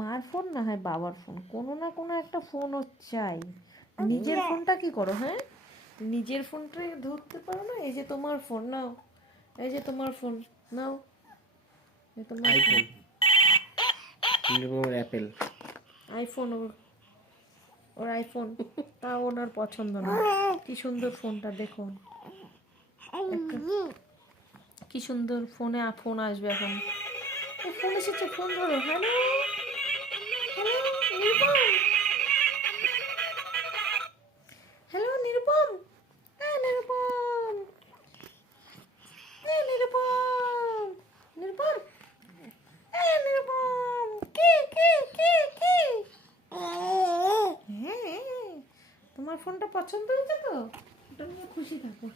মার ফোন না হয় বাবার ফোন, কোনো না কোনো একটা ফোন ও চাই। নিজের ফোনটা কি করো? হ্যাঁ, নিজের ফোনটা ধরতে পারো না? এই যে তোমার ফোন নাও, এই যে তোমার ফোন নাও, এই তোমার আইফোন, নির্মল অ্যাপেল। আইফোন, ওর আইফোন, তা ওনার পছন্দ না। কি সুন্দর ফোনটা দেখুন, কি সুন্দর ফোনে ফোন আসবে এখন। ফোন এসেছে, ফোন ধরো। Hello, hello Nirupam, hello Nirupam, হ্যাঁ নিরুপম, হ্যাঁ নিরুপম, নিরুপম, হ্যাঁ নিরুপম, কি কি কি কি? হ্যাঁ, তোমার ফোনটা পছন্দ হয়েছে তো, ওটা নিয়ে খুশি থাকো।